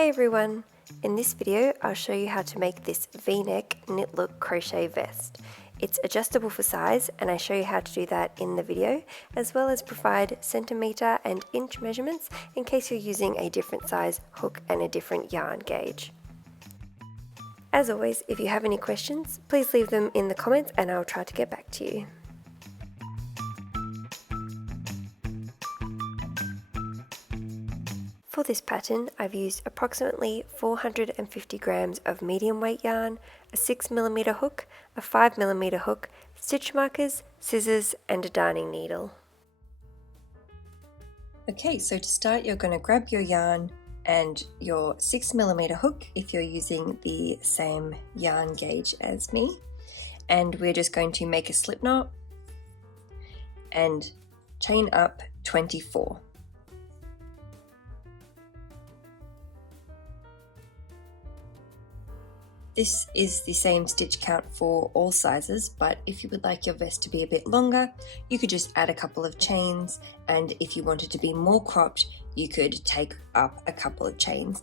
Hey everyone! In this video I'll show you how to make this V-neck knit look crochet vest. It's adjustable for size and I show you how to do that in the video, as well as provide centimetre and inch measurements in case you're using a different size hook and a different yarn gauge. As always, if you have any questions, please leave them in the comments and I'll try to get back to you. For this pattern, I've used approximately 450 grams of medium weight yarn, a 6mm hook, a 5mm hook, stitch markers, scissors and a darning needle. Okay, so to start you're going to grab your yarn and your 6mm hook if you're using the same yarn gauge as me, and we're just going to make a slip knot and chain up 24. This is the same stitch count for all sizes, but if you would like your vest to be a bit longer, you could just add a couple of chains, and if you wanted to be more cropped, you could take up a couple of chains.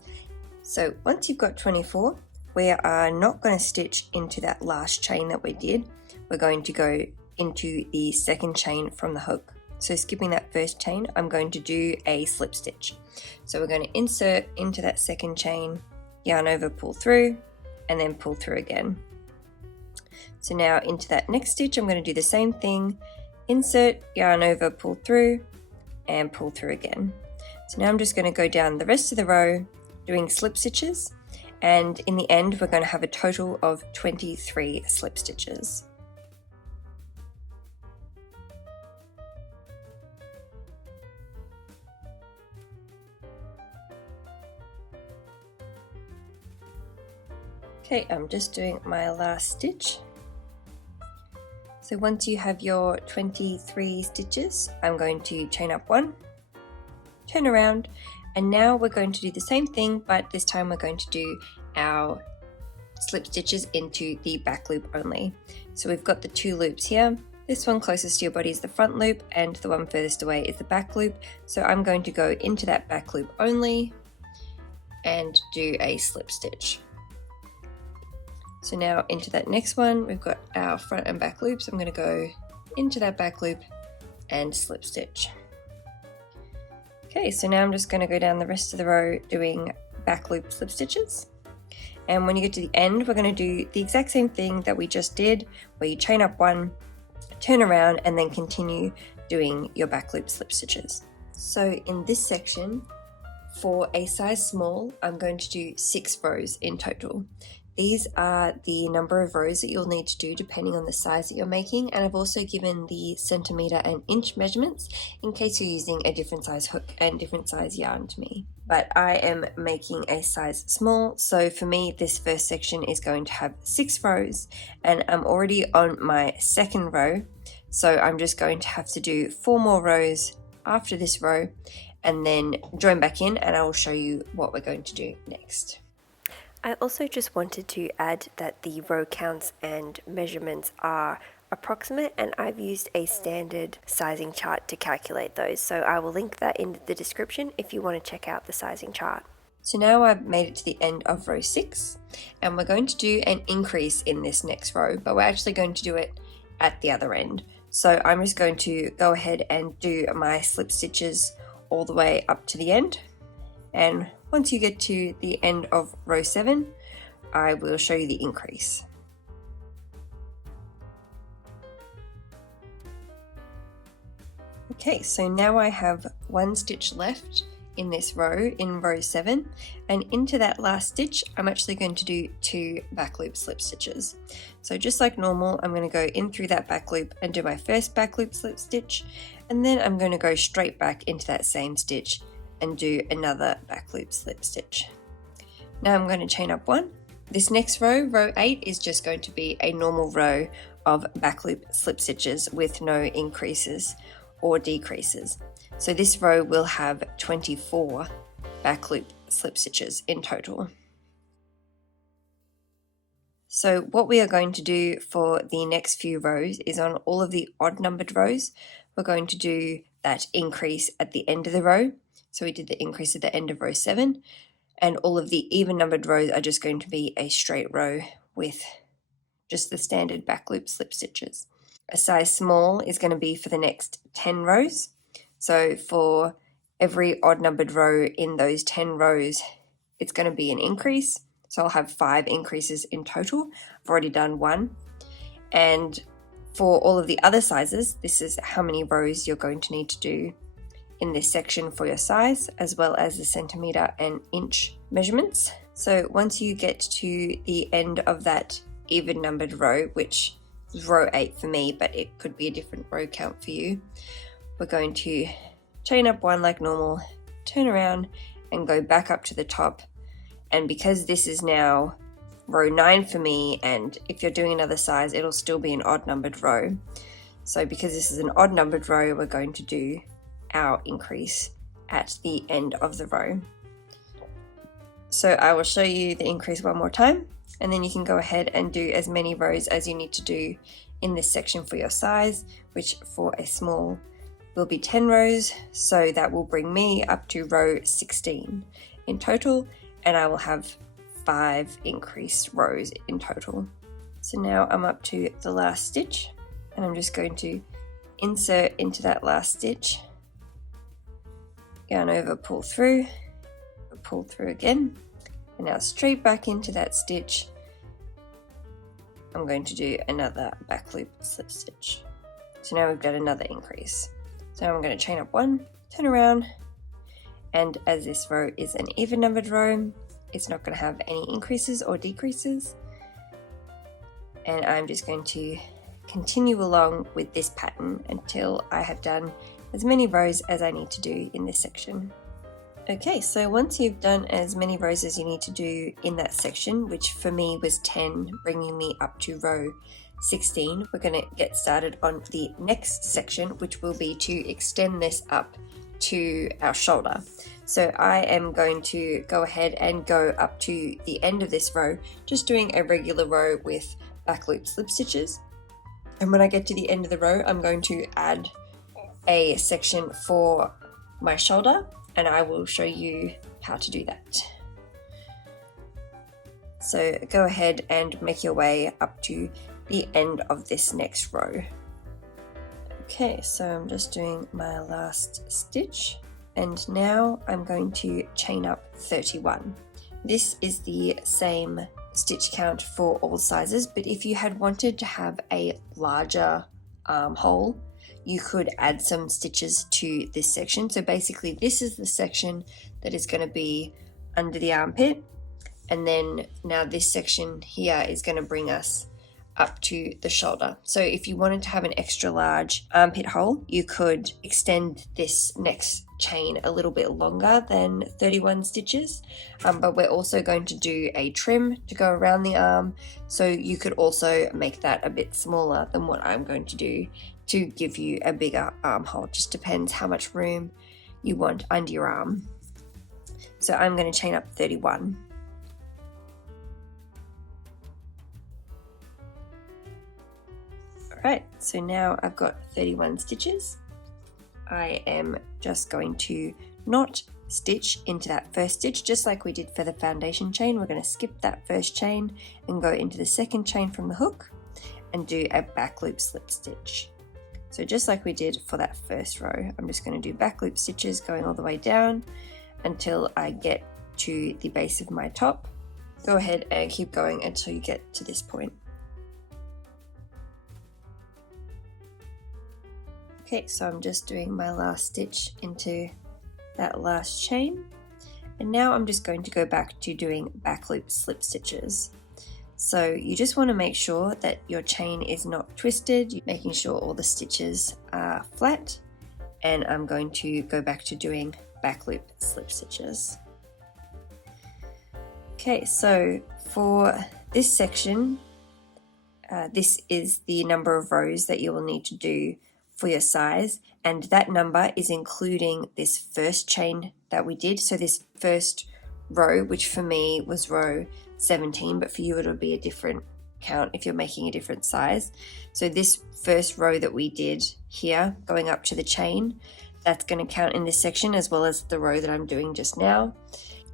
So once you've got 24, we are not going to stitch into that last chain that we did. We're going to go into the second chain from the hook. So skipping that first chain, I'm going to do a slip stitch. So we're going to insert into that second chain, yarn over, pull through, and then pull through again. So now into that next stitch I'm going to do the same thing, insert, yarn over, pull through, and pull through again. So now I'm just going to go down the rest of the row doing slip stitches, and in the end we're going to have a total of 23 slip stitches. Okay, I'm just doing my last stitch. So once you have your 23 stitches, I'm going to chain up one, turn around, and now we're going to do the same thing, but this time we're going to do our slip stitches into the back loop only. So we've got the two loops here. This one closest to your body is the front loop, and the one furthest away is the back loop. So I'm going to go into that back loop only and do a slip stitch. So now into that next one, we've got our front and back loops. I'm going to go into that back loop and slip stitch. Okay, so now I'm just going to go down the rest of the row doing back loop slip stitches. And when you get to the end, we're going to do the exact same thing that we just did, where you chain up one, turn around, and then continue doing your back loop slip stitches. So in this section, for a size small, I'm going to do 6 rows in total. These are the number of rows that you'll need to do depending on the size that you're making, and I've also given the centimetre and inch measurements in case you're using a different size hook and different size yarn to me. But I am making a size small, so for me this first section is going to have 6 rows, and I'm already on my second row, so I'm just going to have to do 4 more rows after this row and then join back in, and I will show you what we're going to do next. I also just wanted to add that the row counts and measurements are approximate, and I've used a standard sizing chart to calculate those, so I will link that in the description if you want to check out the sizing chart. So now I've made it to the end of row 6, and we're going to do an increase in this next row, but we're actually going to do it at the other end. So I'm just going to go ahead and do my slip stitches all the way up to the end, and once you get to the end of row 7, I will show you the increase. Okay, so now I have 1 stitch left in this row, in row 7, and into that last stitch I'm actually going to do 2 back loop slip stitches. So just like normal, I'm going to go in through that back loop and do my first back loop slip stitch, and then I'm going to go straight back into that same stitch and do another back loop slip stitch. Now I'm going to chain up 1. This next row, row 8, is just going to be a normal row of back loop slip stitches with no increases or decreases. So this row will have 24 back loop slip stitches in total. So what we are going to do for the next few rows is on all of the odd numbered rows, we're going to do that increase at the end of the row. So we did the increase at the end of row 7, and all of the even numbered rows are just going to be a straight row with just the standard back loop slip stitches. A size small is going to be for the next 10 rows. So for every odd numbered row in those 10 rows, it's going to be an increase. So I'll have 5 increases in total. I've already done 1. And for all of the other sizes, this is how many rows you're going to need to do in this section for your size, as well as the centimeter and inch measurements. So once you get to the end of that even numbered row, which is row 8 for me, but it could be a different row count for you, we're going to chain up 1 like normal, turn around and go back up to the top. And because this is now row 9 for me, and if you're doing another size, it'll still be an odd numbered row. So because this is an odd numbered row, we're going to do our increase at the end of the row. So I will show you the increase one more time, and then you can go ahead and do as many rows as you need to do in this section for your size, which for a small will be 10 rows. So that will bring me up to row 16 in total, and I will have 5 increased rows in total. So now I'm up to the last stitch, and I'm just going to insert into that last stitch, yarn over, pull through again, and now straight back into that stitch. I'm going to do another back loop slip stitch. So now we've got another increase. So I'm going to chain up 1, turn around, and as this row is an even numbered row, it's not going to have any increases or decreases. And I'm just going to continue along with this pattern until I have done as many rows as I need to do in this section. Okay, so once you've done as many rows as you need to do in that section, which for me was 10, bringing me up to row 16, we're going to get started on the next section, which will be to extend this up to our shoulder. So I am going to go ahead and go up to the end of this row, just doing a regular row with back loop slip stitches. And when I get to the end of the row, I'm going to add a section for my shoulder, and I will show you how to do that. So go ahead and make your way up to the end of this next row. Okay, so I'm just doing my last stitch, and now I'm going to chain up 31. This is the same stitch count for all sizes, but if you had wanted to have a larger armhole, you could add some stitches to this section. So basically this is the section that is going to be under the armpit, and then now this section here is going to bring us up to the shoulder. So if you wanted to have an extra large armpit hole, you could extend this next chain a little bit longer than 31 stitches, but we're also going to do a trim to go around the arm, so you could also make that a bit smaller than what I'm going to do to give you a bigger armhole. Just depends how much room you want under your arm. So I'm going to chain up 31. Alright, so now I've got 31 stitches. I am just going to not stitch into that first stitch, just like we did for the foundation chain. We're going to skip that first chain and go into the second chain from the hook and do a back loop slip stitch. So just like we did for that first row, I'm just going to do back loop stitches going all the way down until I get to the base of my top. Go ahead and keep going until you get to this point. Okay, so I'm just doing my last stitch into that last chain, and now I'm just going to go back to doing back loop slip stitches. So you just want to make sure that your chain is not twisted, making sure all the stitches are flat, and I'm going to go back to doing back loop slip stitches. Okay, so for this section, this is the number of rows that you will need to do for your size, and that number is including this first chain that we did. So this first row, which for me was row 17, but for you it'll be a different count if you're making a different size. So this first row that we did here going up to the chain, that's going to count in this section, as well as the row that I'm doing just now.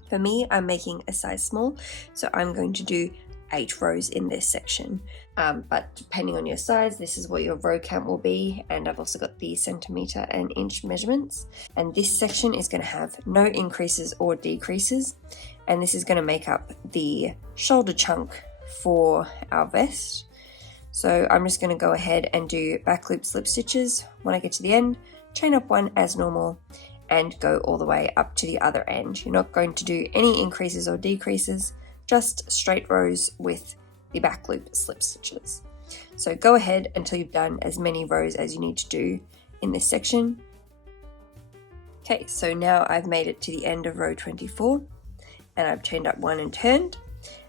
For me, I'm making a size small, so I'm going to do 8 rows in this section. But depending on your size, this is what your row count will be, and I've also got the centimeter and inch measurements. And this section is going to have no increases or decreases, and this is going to make up the shoulder chunk for our vest. So I'm just going to go ahead and do back loop slip stitches. When I get to the end, chain up 1 as normal and go all the way up to the other end. You're not going to do any increases or decreases, just straight rows with the back loop slip stitches. So go ahead until you've done as many rows as you need to do in this section. Okay, so now I've made it to the end of row 24 and I've chained up 1 and turned.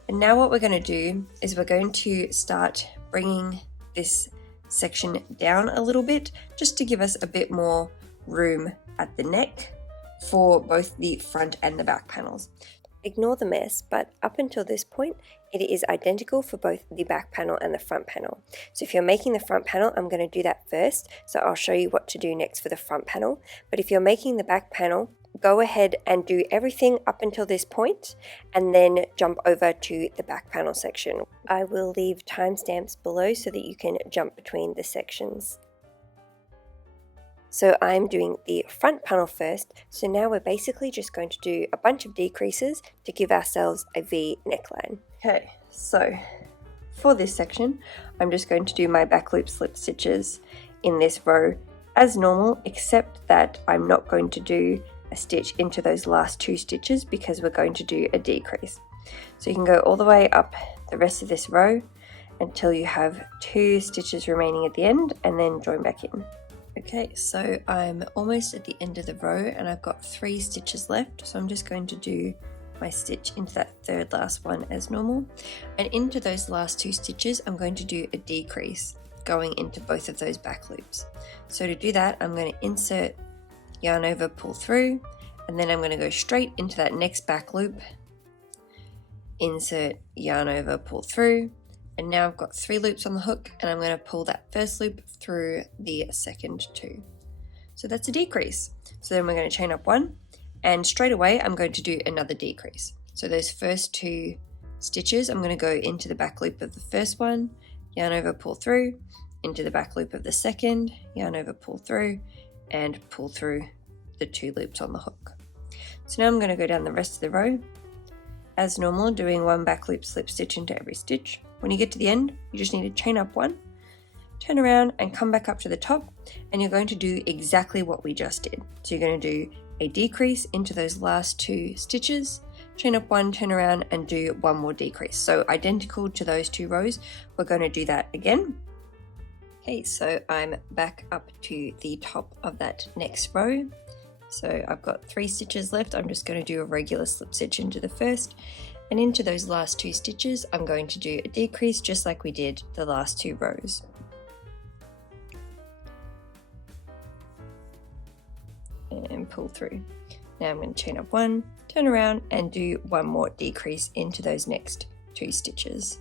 And now what we're going to do is we're going to start bringing this section down a little bit, just to give us a bit more room at the neck for both the front and the back panels. Ignore the mess, but up until this point, it is identical for both the back panel and the front panel. So if you're making the front panel, I'm going to do that first, so I'll show you what to do next for the front panel. But if you're making the back panel, go ahead and do everything up until this point and then jump over to the back panel section. I will leave timestamps below so that you can jump between the sections. So I'm doing the front panel first, so now we're basically just going to do a bunch of decreases to give ourselves a V neckline. Okay, so for this section, I'm just going to do my back loop slip stitches in this row as normal, except that I'm not going to do a stitch into those last 2 stitches because we're going to do a decrease. So you can go all the way up the rest of this row until you have 2 stitches remaining at the end and then join back in. Okay, so I'm almost at the end of the row and I've got 3 stitches left, so I'm just going to do my stitch into that third last one as normal, and into those last 2 stitches I'm going to do a decrease going into both of those back loops. So to do that, I'm going to insert, yarn over, pull through, and then I'm going to go straight into that next back loop, insert, yarn over, pull through, and now I've got 3 loops on the hook, and I'm going to pull that first loop through the second 2. So that's a decrease. So then we're going to chain up 1, and straight away I'm going to do another decrease. So those first 2 stitches, I'm going to go into the back loop of the first one, yarn over, pull through, into the back loop of the second, yarn over, pull through, and pull through the 2 loops on the hook. So now I'm going to go down the rest of the row as normal, doing 1 back loop slip stitch into every stitch. When you get to the end, you just need to chain up 1, turn around and come back up to the top, and you're going to do exactly what we just did. So you're going to do a decrease into those last 2 stitches, chain up 1, turn around and do 1 more decrease. So identical to those 2 rows, we're going to do that again. Okay, so I'm back up to the top of that next row. So I've got 3 stitches left. I'm just going to do a regular slip stitch into the first, and into those last 2 stitches I'm going to do a decrease just like we did the last 2 rows. And pull through. Now I'm going to chain up 1, turn around and do 1 more decrease into those next 2 stitches.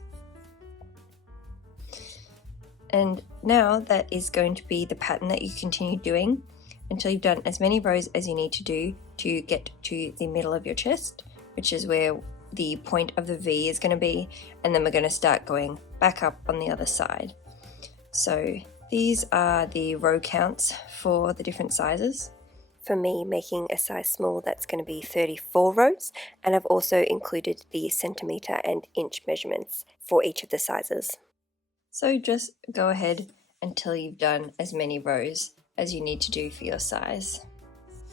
And now that is going to be the pattern that you continue doing until you've done as many rows as you need to do to get to the middle of your chest, which is where the point of the V is going to be, and then we're going to start going back up on the other side. So these are the row counts for the different sizes. For me, making a size small, that's going to be 34 rows, and I've also included the centimeter and inch measurements for each of the sizes. So just go ahead until you've done as many rows as you need to do for your size.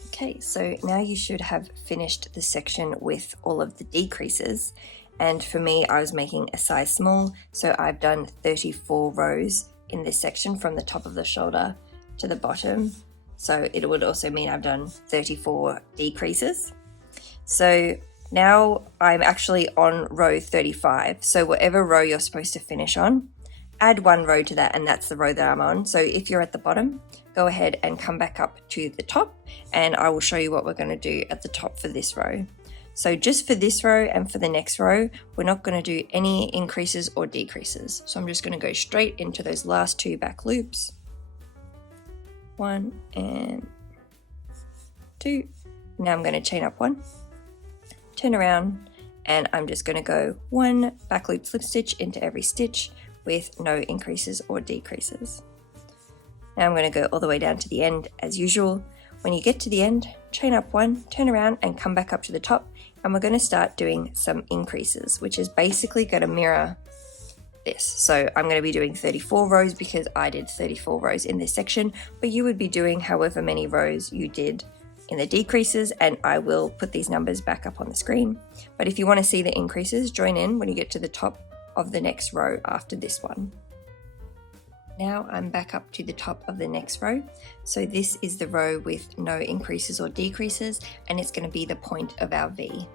Okay, so now you should have finished the section with all of the decreases, and for me I was making a size small, so I've done 34 rows in this section from the top of the shoulder to the bottom, so it would also mean I've done 34 decreases. So now I'm actually on row 35, so whatever row you're supposed to finish on, add 1 row to that, and that's the row that I'm on. So if you're at the bottom, go ahead and come back up to the top, and I will show you what we're going to do at the top for this row. So just for this row and for the next row, we're not going to do any increases or decreases. So I'm just going to go straight into those last 2 back loops. 1 and 2. Now I'm going to chain up 1, turn around, and I'm just going to go 1 back loop slip stitch into every stitch with no increases or decreases. Now I'm going to go all the way down to the end as usual. When you get to the end, chain up 1, turn around and come back up to the top, and we're going to start doing some increases, which is basically going to mirror this. So I'm going to be doing 34 rows because I did 34 rows in this section, but you would be doing however many rows you did in the decreases, and I will put these numbers back up on the screen. But if you want to see the increases, join in when you get to the top of the next row after this one. Now I'm back up to the top of the next row. So this is the row with no increases or decreases, and it's going to be the point of our V.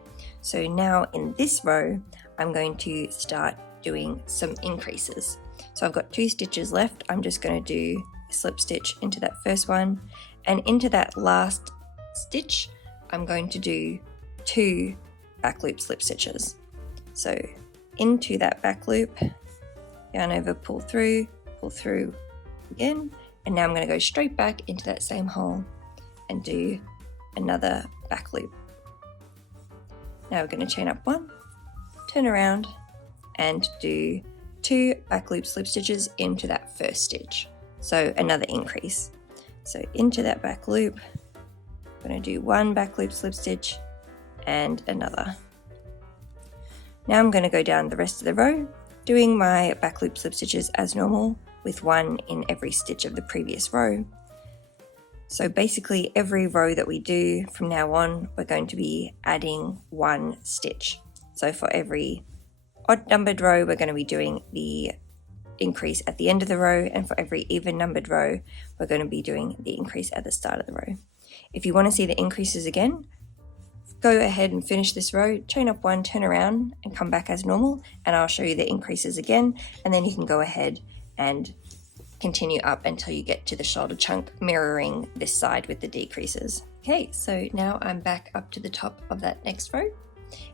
So now in this row, I'm going to start doing some increases. So I've got 2 stitches left. I'm just going to do a slip stitch into that first one, and into that last stitch, I'm going to do 2 back loop slip stitches. So into that back loop, yarn over, pull through again, and now I'm going to go straight back into that same hole and do another back loop. Now we're going to chain up 1, turn around and do 2 back loop slip stitches into that first stitch, so another increase. So into that back loop, I'm going to do 1 back loop slip stitch and another. Now I'm going to go down the rest of the row doing my back loop slip stitches as normal, with 1 in every stitch of the previous row. So basically every row that we do from now on, we're going to be adding 1 stitch. So for every odd numbered row, we're going to be doing the increase at the end of the row, and for every even numbered row, we're going to be doing the increase at the start of the row. If you want to see the increases again, go ahead and finish this row, chain up 1, turn around and come back as normal, and I'll show you the increases again, and then you can go ahead and continue up until you get to the shoulder chunk, mirroring this side with the decreases. Okay, so now I'm back up to the top of that next row,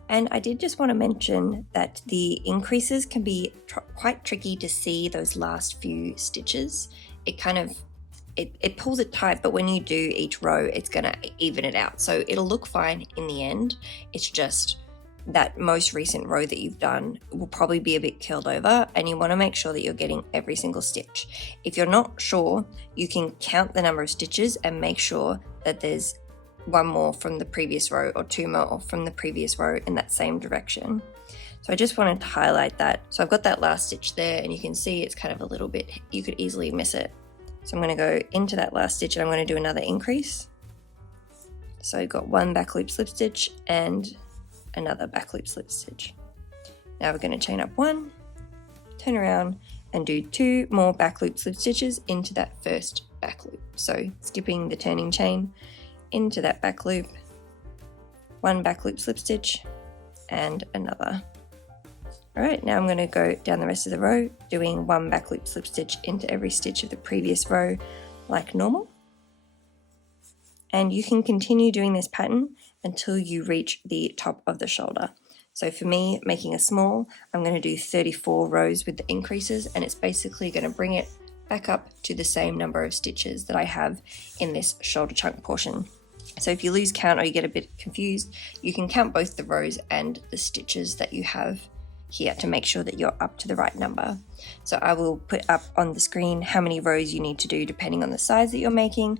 and I did just want to mention that the increases can be quite tricky to see those last few stitches. It kind of it pulls it tight, but when you do each row, it's going to even it out, so it'll look fine in the end. It's just that most recent row that you've done will probably be a bit curled over, and you want to make sure that you're getting every single stitch. If you're not sure, you can count the number of stitches and make sure that there's 1 more from the previous row or 2 more from the previous row in that same direction. So I just wanted to highlight that. So I've got that last stitch there, and you can see it's kind of a little bit, you could easily miss it. So I'm going to go into that last stitch and I'm going to do another increase. So I've got 1 back loop slip stitch and another back loop slip stitch. Now we're going to chain up 1, turn around and do 2 more back loop slip stitches into that first back loop. So skipping the turning chain, into that back loop, 1 back loop slip stitch and another. Alright, now I'm going to go down the rest of the row doing 1 back loop slip stitch into every stitch of the previous row like normal. And you can continue doing this pattern until you reach the top of the shoulder. So for me, making a small, I'm going to do 34 rows with the increases, and it's basically going to bring it back up to the same number of stitches that I have in this shoulder chunk portion. So if you lose count or you get a bit confused, you can count both the rows and the stitches that you have here to make sure that you're up to the right number. So I will put up on the screen how many rows you need to do depending on the size that you're making.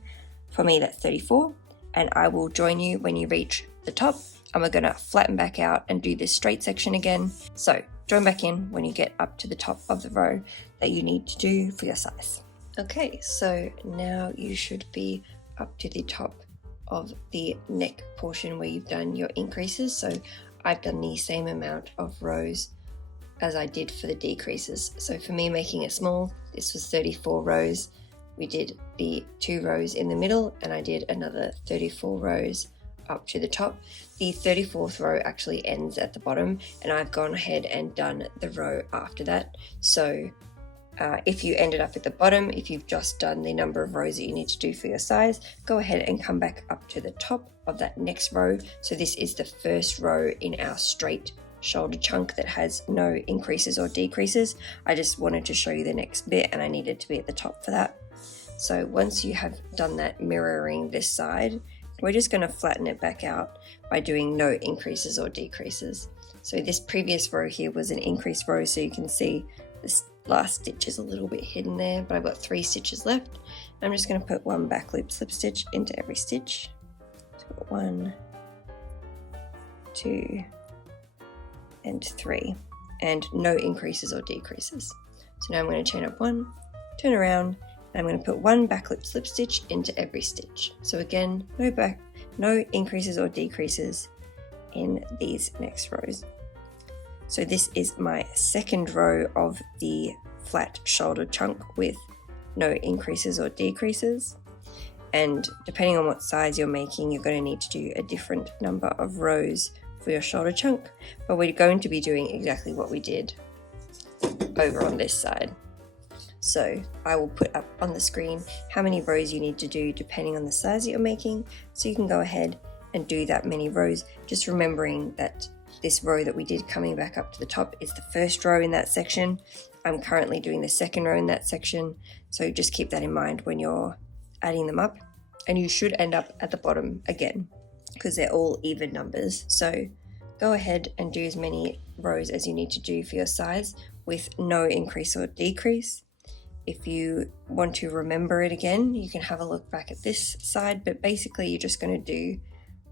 For me, that's 34, and I will join you when you reach the top, and we're going to flatten back out and do this straight section again. So join back in when you get up to the top of the row that you need to do for your size. Okay, so now you should be up to the top of the neck portion where you've done your increases. So I've done the same amount of rows as I did for the decreases. So for me, making it small, this was 34 rows. We did the 2 rows in the middle, and I did another 34 rows up to the top. The 34th row actually ends at the bottom, and I've gone ahead and done the row after that. So if you ended up at the bottom, if you've just done the number of rows that you need to do for your size, go ahead and come back up to the top of that next row. So this is the first row in our straight shoulder chunk that has no increases or decreases. I just wanted to show you the next bit, and I needed to be at the top for that. So once you have done that, mirroring this side, we're just going to flatten it back out by doing no increases or decreases. So this previous row here was an increased row, so you can see this last stitch is a little bit hidden there, but I've got 3 stitches left. I'm just going to put 1 back loop slip stitch into every stitch. So 1, 2, and 3, and no increases or decreases. So now I'm going to chain up 1, turn around, and I'm going to put 1 back loop slip stitch into every stitch. So again, no increases or decreases in these next rows. So this is my second row of the flat shoulder chunk with no increases or decreases. And depending on what size you're making, you're going to need to do a different number of rows for your shoulder chunk, but we're going to be doing exactly what we did over on this side. So I will put up on the screen how many rows you need to do depending on the size that you're making, so you can go ahead and do that many rows, just remembering that this row that we did coming back up to the top is the first row in that section. I'm currently doing the second row in that section, so just keep that in mind when you're adding them up, and you should end up at the bottom again because they're all even numbers. So go ahead and do as many rows as you need to do for your size with no increase or decrease. If you want to remember it again, you can have a look back at this side, but basically you're just going to do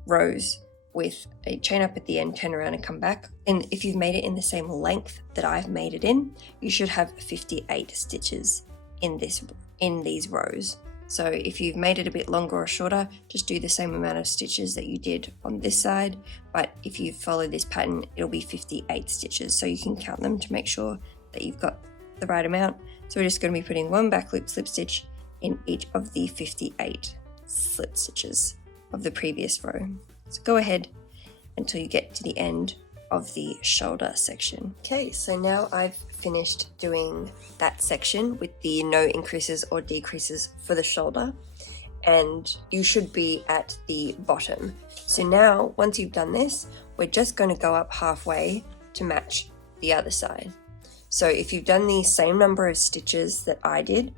rows with a chain up at the end, turn around and come back. And if you've made it in the same length that I've made it in, you should have 58 stitches in these rows. So if you've made it a bit longer or shorter, just do the same amount of stitches that you did on this side. But if you follow this pattern, it'll be 58 stitches. So you can count them to make sure that you've got the right amount. So we're just going to be putting 1 back loop slip stitch in each of the 58 slip stitches of the previous row. So go ahead until you get to the end of the shoulder section. Okay, so now I've finished doing that section with the no increases or decreases for the shoulder, and you should be at the bottom. So now, once you've done this, we're just going to go up halfway to match the other side. So if you've done the same number of stitches that I did,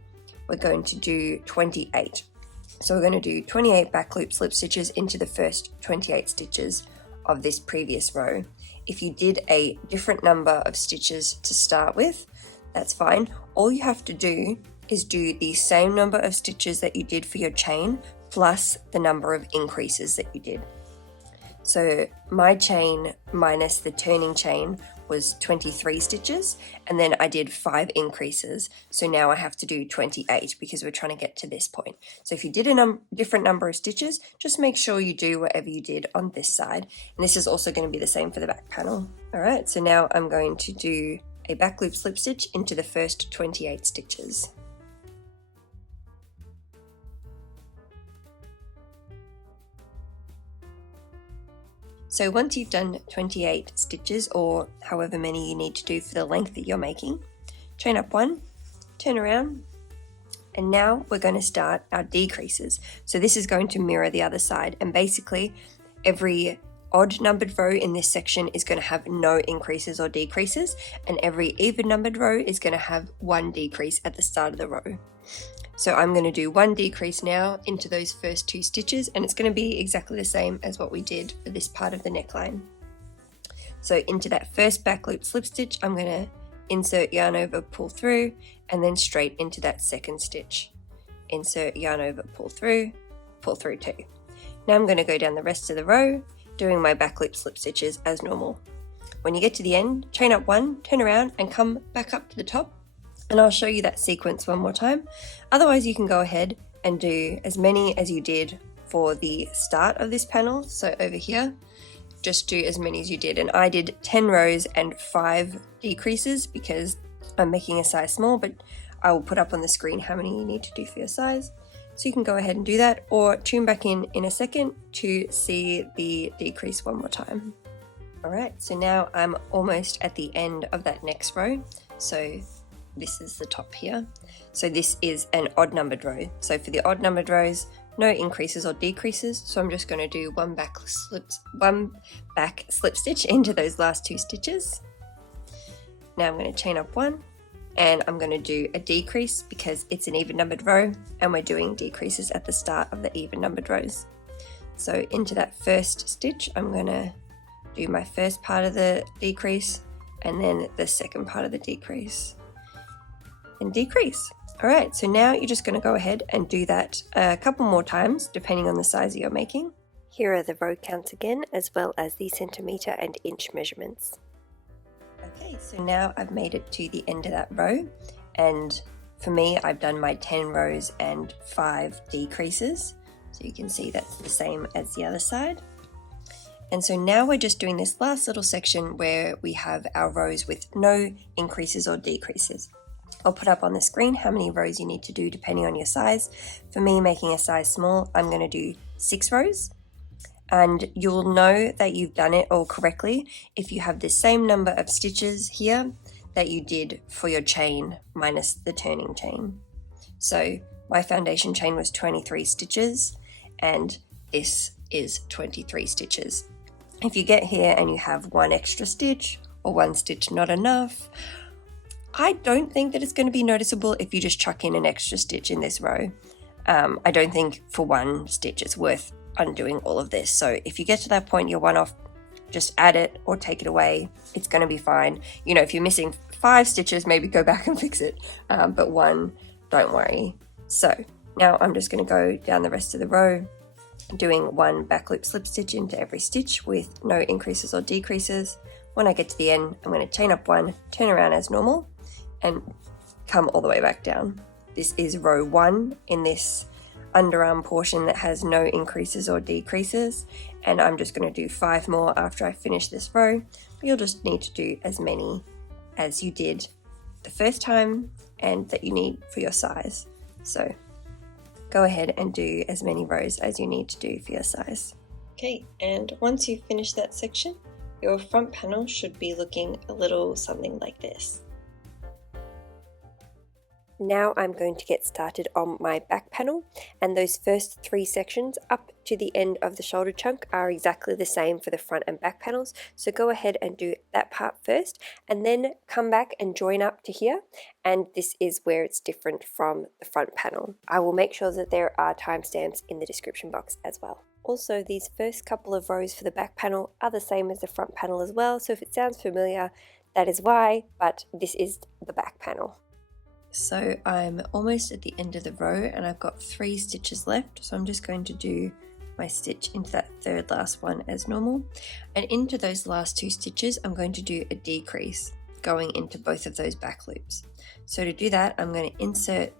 we're going to do 28. So we're going to do 28 back loop slip stitches into the first 28 stitches of this previous row. If you did a different number of stitches to start with, that's fine. All you have to do is do the same number of stitches that you did for your chain plus the number of increases that you did. So my chain minus the turning chain was 23 stitches, and then I did 5 increases. So now I have to do 28 because we're trying to get to this point. So if you did a different number of stitches, just make sure you do whatever you did on this side. And this is also going to be the same for the back panel. All right, so now I'm going to do a back loop slip stitch into the first 28 stitches. So once you've done 28 stitches, or however many you need to do for the length that you're making, chain up 1, turn around, and now we're going to start our decreases. So this is going to mirror the other side, and basically every odd numbered row in this section is going to have no increases or decreases, and every even numbered row is going to have 1 decrease at the start of the row. So I'm going to do 1 decrease now into those first 2 stitches, and it's going to be exactly the same as what we did for this part of the neckline. So into that first back loop slip stitch, I'm going to insert yarn over, pull through, and then straight into that second stitch. Insert yarn over, pull through 2. Now I'm going to go down the rest of the row, doing my back loop slip stitches as normal. When you get to the end, chain up 1, turn around, and come back up to the top. And I'll show you that sequence one more time. Otherwise, you can go ahead and do as many as you did for the start of this panel. So over here, just do as many as you did. And I did 10 rows and 5 decreases because I'm making a size small, but I will put up on the screen how many you need to do for your size. So you can go ahead and do that, or tune back in a second to see the decrease one more time. All right, so now I'm almost at the end of that next row. So this is the top here. So this is an odd numbered row. So for the odd numbered rows, no increases or decreases. So I'm just going to do 1 back slip stitch into those last 2 stitches. Now I'm going to chain up 1, and I'm going to do a decrease because it's an even numbered row and we're doing decreases at the start of the even numbered rows. So into that first stitch, I'm going to do my first part of the decrease and then the second part of the decrease and decrease. All right, so now you're just going to go ahead and do that a couple more times depending on the size that you're making. Here are the row counts again, as well as the centimeter and inch measurements. Okay, so now I've made it to the end of that row, and for me I've done my 10 rows and 5 decreases, so you can see that's the same as the other side. And so now we're just doing this last little section where we have our rows with no increases or decreases. I'll put up on the screen how many rows you need to do depending on your size. For me, making a size small, I'm going to do 6 rows. And you'll know that you've done it all correctly if you have the same number of stitches here that you did for your chain minus the turning chain. So my foundation chain was 23 stitches and this is 23 stitches. If you get here and you have one extra stitch or one stitch not enough, I don't think that it's going to be noticeable if you just chuck in an extra stitch in this row. I don't think for one stitch it's worth undoing all of this. So if you get to that point, you're one off, just add it or take it away. It's going to be fine. You know, if you're missing 5 stitches, maybe go back and fix it. But one, don't worry. So now I'm just going to go down the rest of the row, doing 1 back loop slip stitch into every stitch with no increases or decreases. When I get to the end, I'm going to chain up 1, turn around as normal, and come all the way back down. This is row 1 in this underarm portion that has no increases or decreases, and I'm just going to do 5 more after I finish this row. You'll just need to do as many as you did the first time and that you need for your size. So go ahead and do as many rows as you need to do for your size. Okay, and once you've finished that section, your front panel should be looking a little something like this. Now I'm going to get started on my back panel, and those first 3 sections up to the end of the shoulder chunk are exactly the same for the front and back panels. So go ahead and do that part first and then come back and join up to here, and this is where it's different from the front panel. I will make sure that there are timestamps in the description box as well. Also, these first couple of rows for the back panel are the same as the front panel as well, so if it sounds familiar, that is why, but this is the back panel. So I'm almost at the end of the row and I've got 3 stitches left, so I'm just going to do my stitch into that third last one as normal, and into those last 2 stitches I'm going to do a decrease going into both of those back loops. So to do that, I'm going to insert,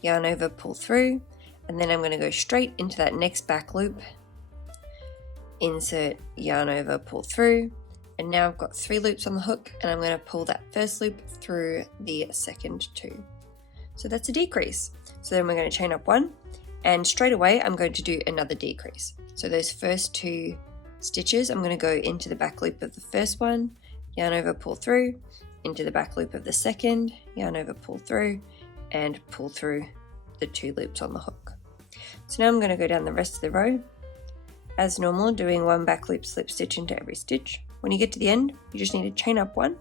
yarn over, pull through, and then I'm going to go straight into that next back loop, insert, yarn over, pull through, and now I've got 3 loops on the hook, and I'm going to pull that first loop through the second 2. So that's a decrease. So then we're going to chain up 1, and straight away I'm going to do another decrease. So those first 2 stitches, I'm going to go into the back loop of the first one, yarn over, pull through, into the back loop of the second, yarn over, pull through, and pull through the 2 loops on the hook. So now I'm going to go down the rest of the row as normal, doing 1 back loop slip stitch into every stitch. When you get to the end, you just need to chain up 1,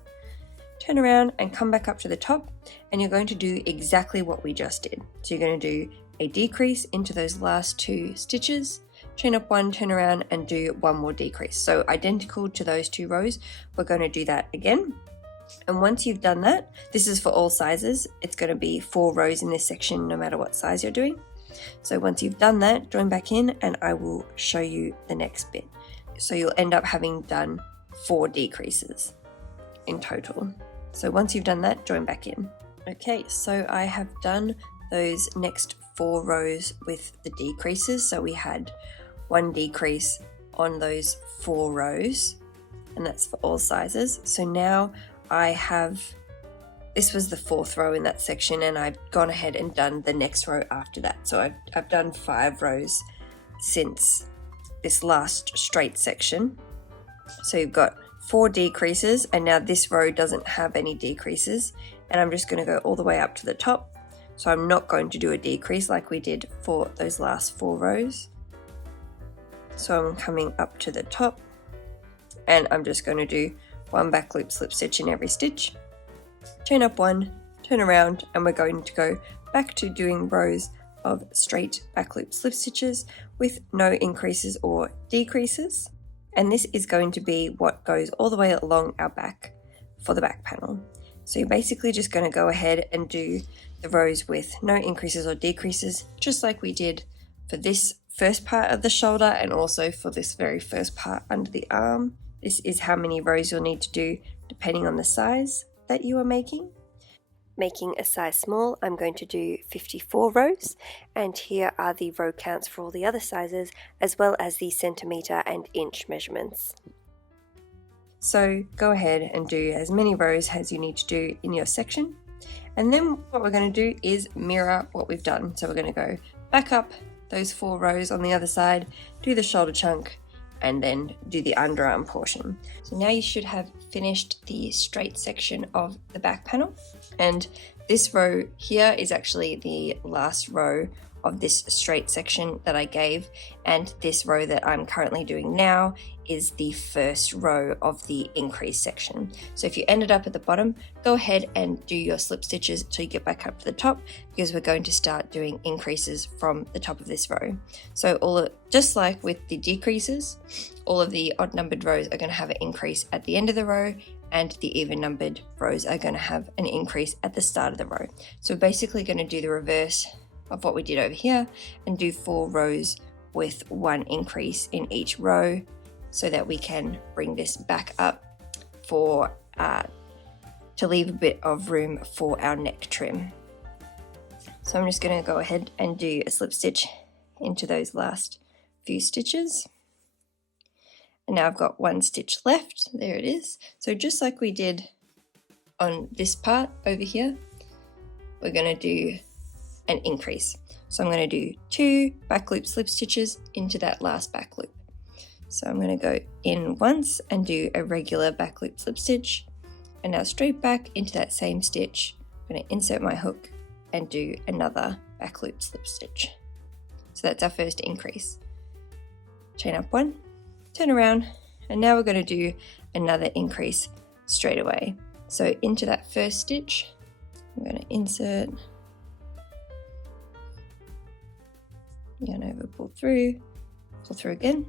turn around and come back up to the top, and you're going to do exactly what we just did. So you're going to do a decrease into those last 2 stitches, chain up 1, turn around and do 1 more decrease. So identical to those 2 rows, we're going to do that again. And once you've done that, this is for all sizes, it's going to be 4 rows in this section no matter what size you're doing. So once you've done that, join back in and I will show you the next bit. So you'll end up having done 4 decreases in total. So once you've done that, join back in. Okay, so I have done those next 4 rows with the decreases. So we had 1 decrease on those 4 rows, and that's for all sizes. So now I have, this was the 4th row in that section, and I've gone ahead and done the next row after that. So I've done 5 rows since this last straight section. So you've got 4 decreases, and now this row doesn't have any decreases, and I'm just going to go all the way up to the top. So I'm not going to do a decrease like we did for those last 4 rows. So I'm coming up to the top, and I'm just going to do 1 back loop slip stitch in every stitch, chain up 1, turn around, and we're going to go back to doing rows of straight back loop slip stitches with no increases or decreases. And this is going to be what goes all the way along our back for the back panel. So you're basically just going to go ahead and do the rows with no increases or decreases, just like we did for this first part of the shoulder and also for this very first part under the arm. This is how many rows you'll need to do depending on the size that you are making. Making a size small, I'm going to do 54 rows, and here are the row counts for all the other sizes, as well as the centimetre and inch measurements. So go ahead and do as many rows as you need to do in your section, and then what we're going to do is mirror what we've done. So we're going to go back up those 4 rows on the other side, do the shoulder chunk, and then do the underarm portion. So now you should have finished the straight section of the back panel, and this row here is actually the last row of this straight section that I gave, and this row that I'm currently doing now is the first row of the increase section. So if you ended up at the bottom, go ahead and do your slip stitches until you get back up to the top, because we're going to start doing increases from the top of this row. So just like with the decreases, all of the odd numbered rows are going to have an increase at the end of the row, and the even numbered rows are going to have an increase at the start of the row. So we're basically going to do the reverse of what we did over here and do 4 rows with 1 increase in each row, so that we can bring this back up for to leave a bit of room for our neck trim. So I'm just going to go ahead and do a slip stitch into those last few stitches. And now I've got 1 stitch left. There it is. So just like we did on this part over here, we're going to do an increase. So I'm going to do 2 back loop slip stitches into that last back loop. So I'm going to go in once and do a regular back loop slip stitch, and now straight back into that same stitch. I'm going to insert my hook and do another back loop slip stitch. So that's our first increase. Chain up 1, turn around, and now we're going to do another increase straight away. So into that first stitch, I'm going to insert, yarn over, pull through again,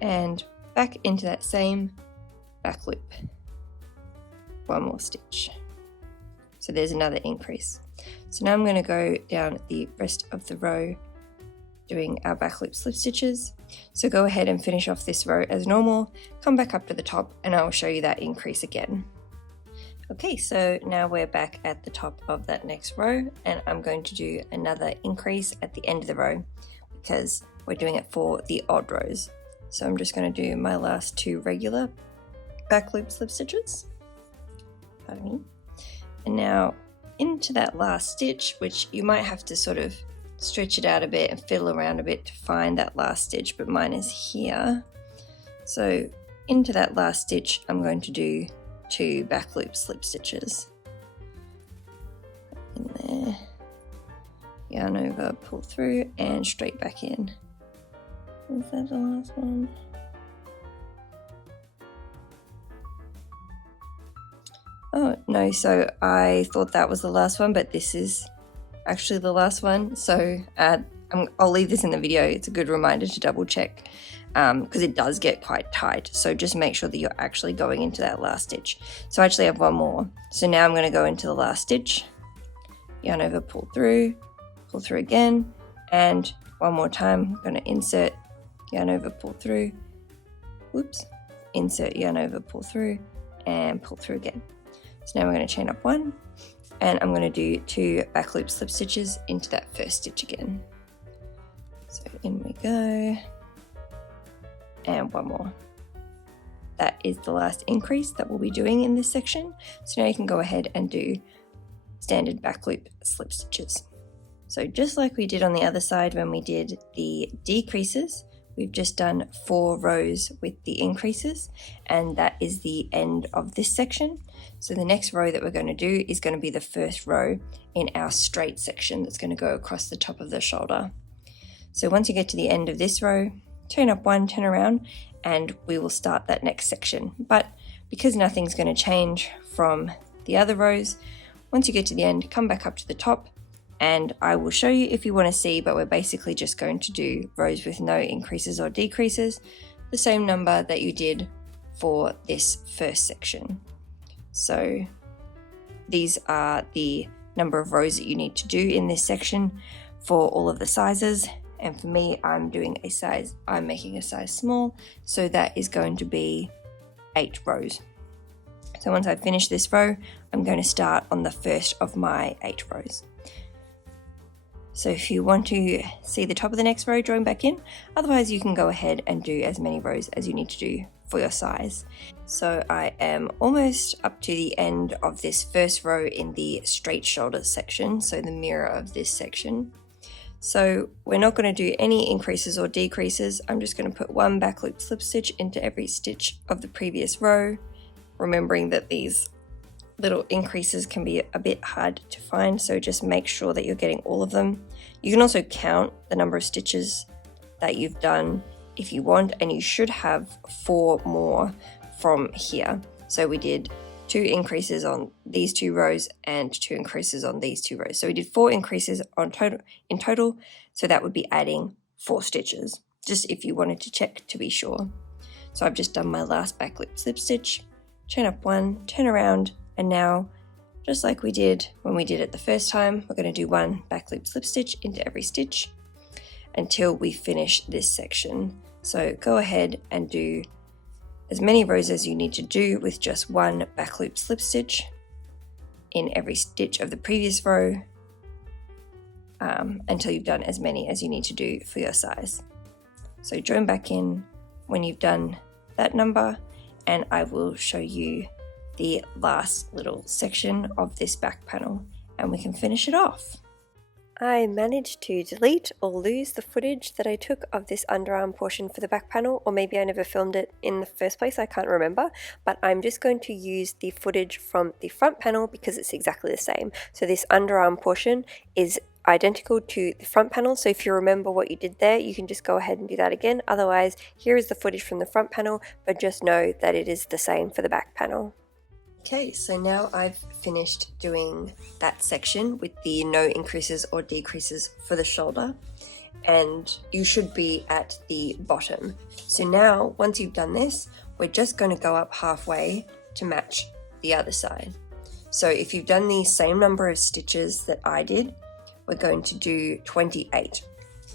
and back into that same back loop. 1 more stitch. So there's another increase. So now I'm going to go down the rest of the row doing our back loop slip stitches. So go ahead and finish off this row as normal, come back up to the top, and I will show you that increase again. Okay, so now we're back at the top of that next row, and I'm going to do another increase at the end of the row because we're doing it for the odd rows. So I'm just going to do my last 2 regular back loop slip stitches. Pardon me. And now into that last stitch, which you might have to sort of stretch it out a bit and fiddle around a bit to find that last stitch, but mine is here. So into that last stitch, I'm going to do 2 back loop slip stitches. In there, yarn over, pull through, and straight back in. Is that the last one? Oh no, so I thought that was the last one, but this is actually the last one. So I'll leave this in the video. It's a good reminder to double check because it does get quite tight. So just make sure that you're actually going into that last stitch. So I actually have 1 more. So now I'm going to go into the last stitch, yarn over, pull through again, and 1 more time. I'm going to insert, yarn over, pull through, whoops, insert, yarn over, pull through, and pull through again. So now we're going to chain up 1, and I'm going to do 2 back loop slip stitches into that first stitch again. So in we go, and 1 more. That is the last increase that we'll be doing in this section. So now you can go ahead and do standard back loop slip stitches. So just like we did on the other side when we did the decreases, we've just done 4 rows with the increases, and that is the end of this section. So the next row that we're going to do is going to be the first row in our straight section that's going to go across the top of the shoulder. So once you get to the end of this row, turn up 1, turn around, and we will start that next section. But because nothing's going to change from the other rows, once you get to the end, come back up to the top and I will show you if you want to see, but we're basically just going to do rows with no increases or decreases, the same number that you did for this first section. So these are the number of rows that you need to do in this section for all of the sizes, and for me I'm making a size small, so that is going to be 8 rows. So once I've finished this row, I'm going to start on the first of my 8 rows. So if you want to see the top of the next row, join back in. Otherwise you can go ahead and do as many rows as you need to do for your size. So I am almost up to the end of this first row in the straight shoulder section, so the mirror of this section. So we're not going to do any increases or decreases. I'm just going to put 1 back loop slip stitch into every stitch of the previous row, remembering that these little increases can be a bit hard to find, so just make sure that you're getting all of them. You can also count the number of stitches that you've done if you want, and you should have 4 more from here. So we did 2 increases on these 2 rows and 2 increases on these 2 rows. So we did 4 increases in total, so that would be adding 4 stitches, just if you wanted to check to be sure. So I've just done my last back loop slip stitch, chain up 1, turn around, and now, just like we did when we did it the first time, we're going to do 1 back loop slip stitch into every stitch until we finish this section. So go ahead and do as many rows as you need to do with just 1 back loop slip stitch in every stitch of the previous row until you've done as many as you need to do for your size. So join back in when you've done that number, and I will show you the last little section of this back panel and we can finish it off. I managed to delete or lose the footage that I took of this underarm portion for the back panel, or maybe I never filmed it in the first place, I can't remember, but I'm just going to use the footage from the front panel because it's exactly the same. So this underarm portion is identical to the front panel, so if you remember what you did there, you can just go ahead and do that again. Otherwise, here is the footage from the front panel, but just know that it is the same for the back panel. Okay, so now I've finished doing that section with the no increases or decreases for the shoulder, and you should be at the bottom. So now, once you've done this, we're just going to go up halfway to match the other side. So if you've done the same number of stitches that I did, we're going to do 28.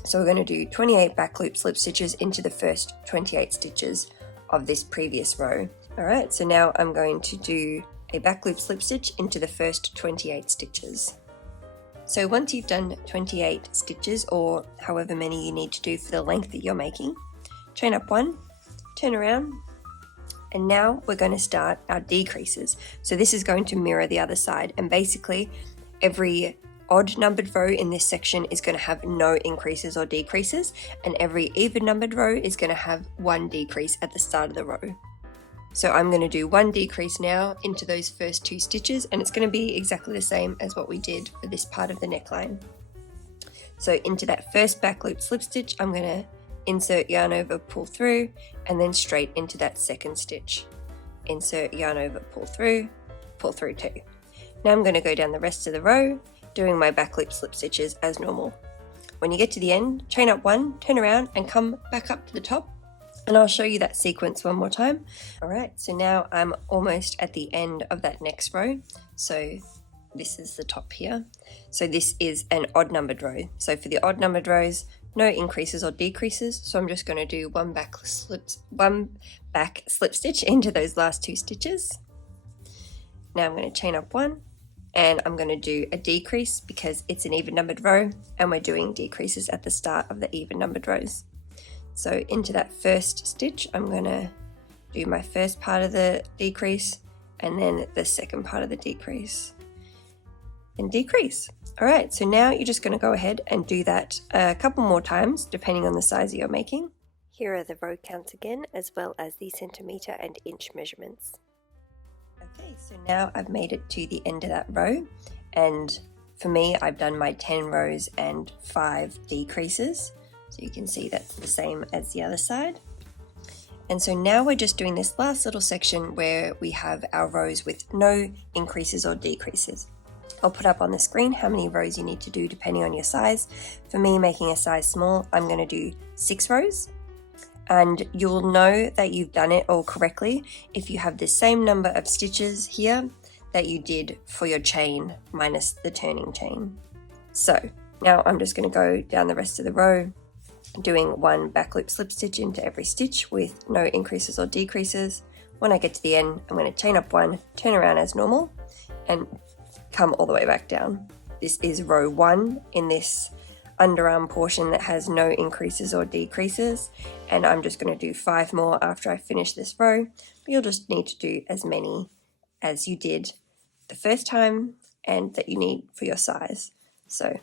So we're going to do 28 back loop slip stitches into the first 28 stitches of this previous row. Alright, so now I'm going to do a back loop slip stitch into the first 28 stitches. So once you've done 28 stitches, or however many you need to do for the length that you're making, chain up 1, turn around, and now we're going to start our decreases. So this is going to mirror the other side, and basically every odd numbered row in this section is going to have no increases or decreases, and every even numbered row is going to have 1 decrease at the start of the row. So I'm going to do 1 decrease now into those first 2 stitches, and it's going to be exactly the same as what we did for this part of the neckline. So into that first back loop slip stitch, I'm going to insert yarn over, pull through, and then straight into that second stitch. Insert yarn over, pull through too. Now I'm going to go down the rest of the row, doing my back loop slip stitches as normal. When you get to the end, chain up 1, turn around, and come back up to the top, and I'll show you that sequence one more time. Alright, so now I'm almost at the end of that next row. So this is the top here. So this is an odd numbered row. So for the odd numbered rows, no increases or decreases. So I'm just going to do 1 back slip stitch into those last 2 stitches. Now I'm going to chain up 1, and I'm going to do a decrease because it's an even numbered row, and we're doing decreases at the start of the even numbered rows. So into that first stitch, I'm going to do my first part of the decrease, and then the second part of the decrease, and decrease. All right, so now you're just going to go ahead and do that a couple more times, depending on the size that you're making. Here are the row counts again, as well as the centimetre and inch measurements. Okay, so now I've made it to the end of that row, and for me, I've done my 10 rows and 5 decreases. So you can see that's the same as the other side. And so now we're just doing this last little section where we have our rows with no increases or decreases. I'll put up on the screen how many rows you need to do depending on your size. For me, making a size small, I'm going to do 6 rows. And you'll know that you've done it all correctly if you have the same number of stitches here that you did for your chain minus the turning chain. So now I'm just going to go down the rest of the row, doing 1 back loop slip stitch into every stitch with no increases or decreases. When I get to the end, I'm going to chain up 1, turn around as normal, and come all the way back down. This is row 1 in this underarm portion that has no increases or decreases, and I'm just going to do 5 more after I finish this row. But you'll just need to do as many as you did the first time and that you need for your size. So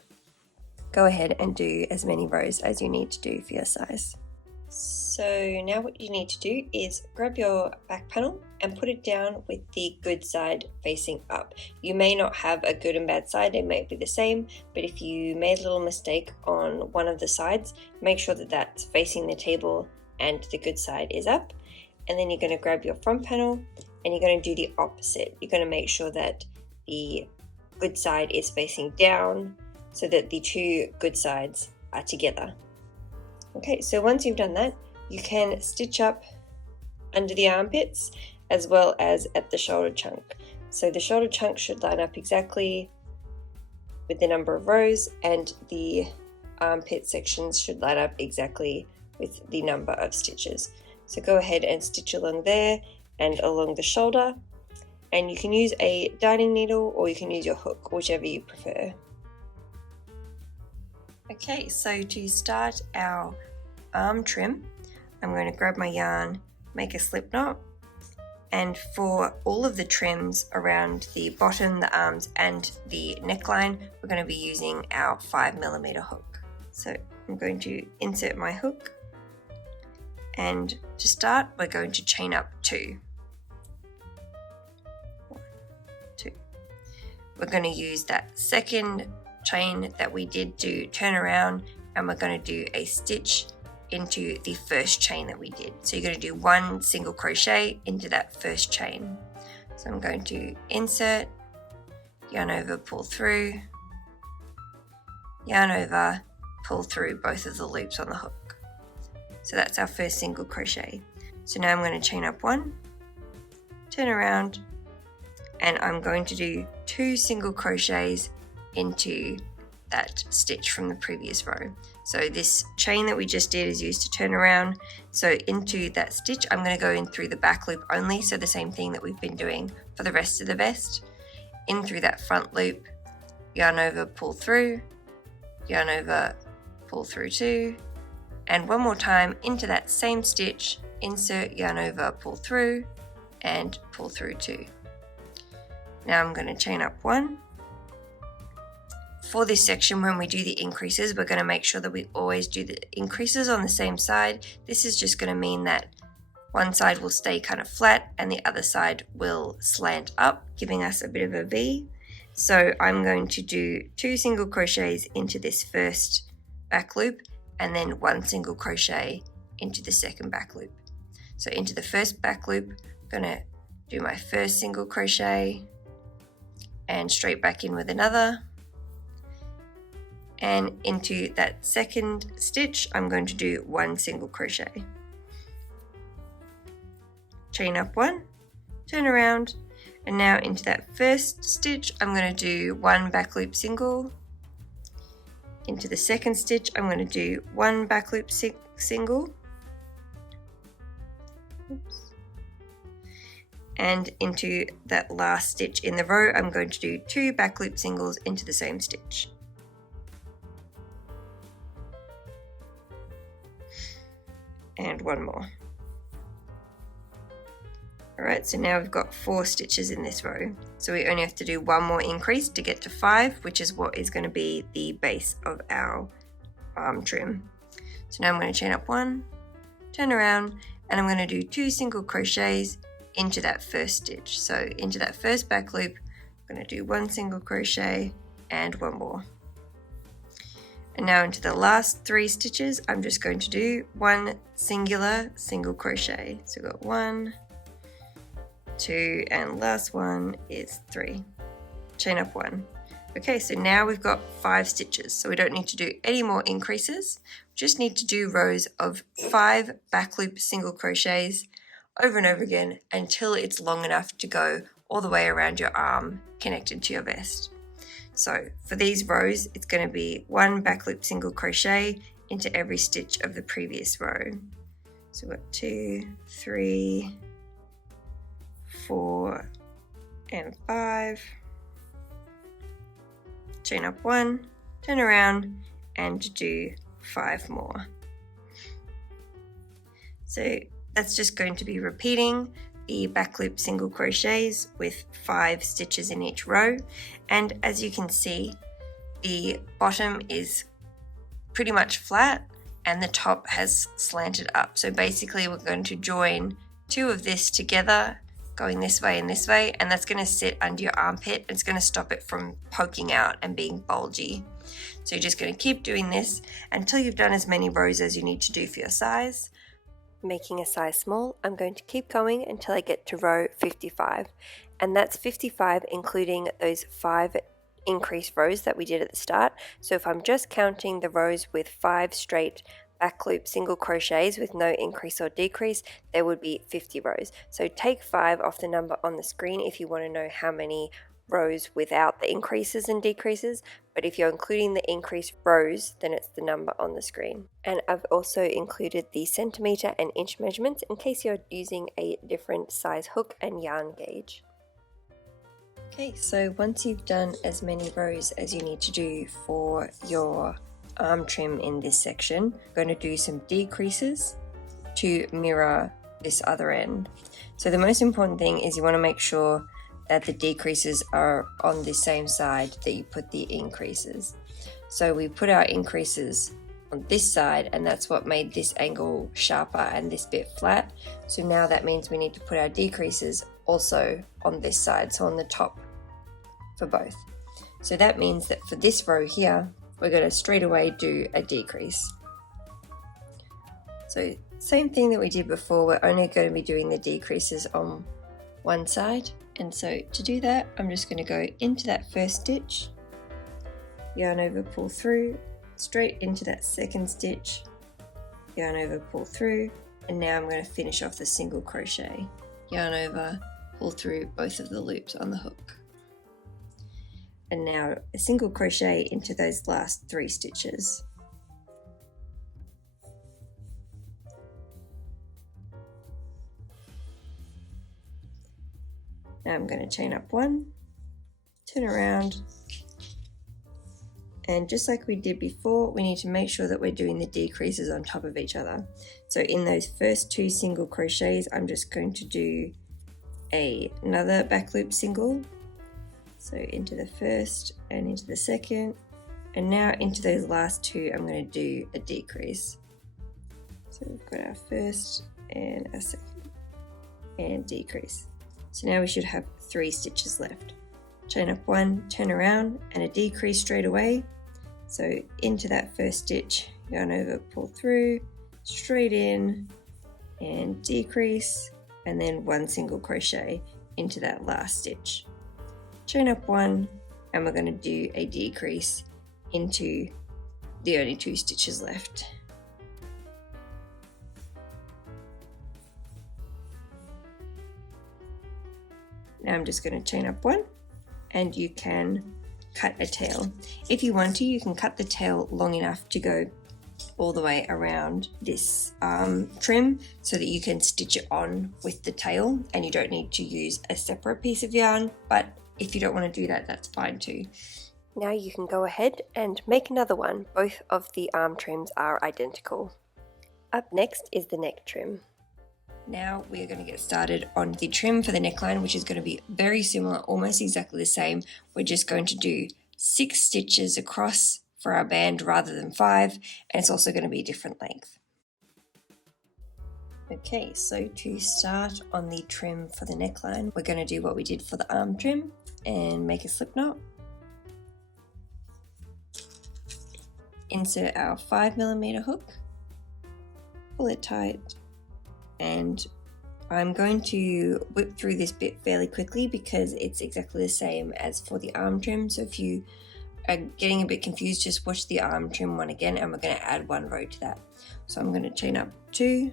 go ahead and do as many rows as you need to do for your size. So now what you need to do is grab your back panel and put it down with the good side facing up. You may not have a good and bad side, they may be the same, but if you made a little mistake on one of the sides, make sure that that's facing the table and the good side is up. And then you're going to grab your front panel and you're going to do the opposite. You're going to make sure that the good side is facing down so that the 2 good sides are together. Okay, so once you've done that, you can stitch up under the armpits as well as at the shoulder chunk. So the shoulder chunk should line up exactly with the number of rows, and the armpit sections should line up exactly with the number of stitches. So go ahead and stitch along there and along the shoulder, and you can use a darning needle or you can use your hook, whichever you prefer. Okay, so to start our arm trim, I'm going to grab my yarn, make a slip knot, and for all of the trims around the bottom, the arms and the neckline, we're going to be using our 5mm hook. So I'm going to insert my hook, and to start we're going to chain up 2. 1, 2. We're going to use that second chain that we did to turn around, and we're going to do a stitch into the first chain that we did. So you're going to do 1 single crochet into that first chain. So I'm going to insert, yarn over, pull through, yarn over, pull through both of the loops on the hook. So that's our first single crochet. So now I'm going to chain up 1, turn around, and I'm going to do 2 single crochets into that stitch from the previous row. So this chain that we just did is used to turn around. So into that stitch, I'm going to go in through the back loop only. So the same thing that we've been doing for the rest of the vest. In through that front loop, yarn over, pull through, yarn over, pull through 2, and 1 more time into that same stitch, insert, yarn over, pull through, and pull through 2. Now I'm going to chain up 1. For this section, when we do the increases, we're going to make sure that we always do the increases on the same side. This is just going to mean that one side will stay kind of flat and the other side will slant up, giving us a bit of a V. So I'm going to do 2 single crochets into this first back loop and then 1 single crochet into the second back loop. So into the first back loop, I'm going to do my first single crochet and straight back in with another. And into that second stitch, I'm going to do 1 single crochet. Chain up 1, turn around, and now into that first stitch, I'm going to do 1 back loop single. Into the second stitch, I'm going to do 1 back loop single. Oops. And into that last stitch in the row, I'm going to do 2 back loop singles into the same stitch. And 1 more. Alright, so now we've got 4 stitches in this row. So we only have to do 1 more increase to get to 5, which is what is going to be the base of our arm trim. So now I'm going to chain up 1, turn around, and I'm going to do 2 single crochets into that first stitch. So into that first back loop, I'm going to do 1 single crochet and 1 more. And now into the last 3 stitches, I'm just going to do 1 singular single crochet. So we've got 1, 2, and last one is 3. Chain up 1. Okay, so now we've got 5 stitches, so we don't need to do any more increases. We just need to do rows of 5 back loop single crochets over and over again until it's long enough to go all the way around your arm connected to your vest. So for these rows, it's going to be 1 back loop single crochet into every stitch of the previous row. So we've got 2, 3, 4, and 5. Chain up 1, turn around, and do 5 more. So that's just going to be repeating the back loop single crochets with 5 stitches in each row. And as you can see, the bottom is pretty much flat and the top has slanted up. So basically we're going to join 2 of this together, going this way, and that's going to sit under your armpit. It's going to stop it from poking out and being bulgy. So you're just going to keep doing this until you've done as many rows as you need to do for your size. Making a size small, I'm going to keep going until I get to row 55, and that's 55 including those 5 increased rows that we did at the start. So if I'm just counting the rows with 5 straight back loop single crochets with no increase or decrease, there would be 50 rows. So take 5 off the number on the screen if you want to know how many rows without the increases and decreases, but if you're including the increased rows, then it's the number on the screen. And I've also included the centimeter and inch measurements in case you're using a different size hook and yarn gauge. Okay, so once you've done as many rows as you need to do for your arm trim in this section, I'm going to do some decreases to mirror this other end. So the most important thing is you want to make sure that the decreases are on the same side that you put the increases. So we put our increases on this side, and that's what made this angle sharper and this bit flat. So now that means we need to put our decreases also on this side, so on the top for both. So that means that for this row here, we're going to straight away do a decrease. So same thing that we did before, we're only going to be doing the decreases on one side. And so to do that, I'm just going to go into that first stitch, yarn over, pull through, straight into that second stitch, yarn over, pull through, and now I'm going to finish off the single crochet, yarn over, pull through both of the loops on the hook. And now a single crochet into those last 3 stitches. Now I'm going to chain up 1, turn around, and just like we did before, we need to make sure that we're doing the decreases on top of each other. So in those first 2 single crochets, I'm just going to do another back loop single. So into the first and into the second, and now into those last 2, I'm going to do a decrease. So we've got our first and our second, and decrease. So now we should have 3 stitches left. Chain up 1, turn around, and a decrease straight away. So into that first stitch, yarn over, pull through, straight in, and decrease, and then 1 single crochet into that last stitch. Chain up 1, and we're going to do a decrease into the only 2 stitches left. Now I'm just going to chain up 1, and you can cut a tail. If you want to, you can cut the tail long enough to go all the way around this trim so that you can stitch it on with the tail and you don't need to use a separate piece of yarn, but if you don't want to do that, that's fine too. Now you can go ahead and make another one. Both of the arm trims are identical. Up next is the neck trim. Now we're going to get started on the trim for the neckline, which is going to be very similar, almost exactly the same. We're just going to do 6 stitches across for our band rather than 5, and it's also going to be a different length. Okay, so to start on the trim for the neckline, we're going to do what we did for the arm trim and make a slip knot. Insert our 5mm hook, pull it tight, and I'm going to whip through this bit fairly quickly because it's exactly the same as for the arm trim. So if you are getting a bit confused, just watch the arm trim one again, and we're going to add 1 row to that. So I'm going to chain up 2,